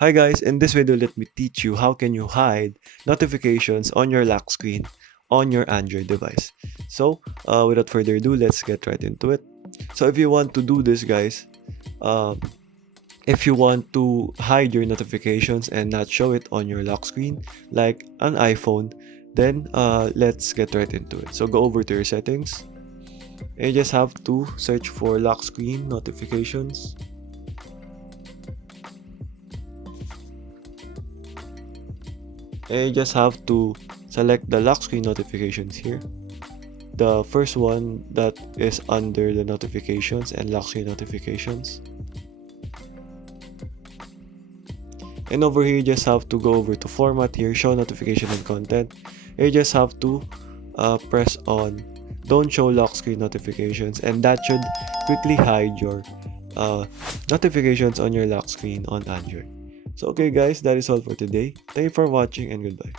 Hi guys, in this video let me teach you how can you hide notifications on your lock screen on your Android device. Without further ado, let's get right into it. So if you want to do this guys, uh, if you want to hide your notifications and not show it on your lock screen like an iPhone, then let's get right into it. So go over to your settings and you just have to search for lock screen notifications. And you just have to select the lock screen notifications here. The first one that is under the notifications and lock screen notifications. And over here, you just have to go over to format here, show notification and content. And you just have to press on don't show lock screen notifications, and that should quickly hide your notifications on your lock screen on Android. So okay guys, that is all for today. Thank you for watching and goodbye.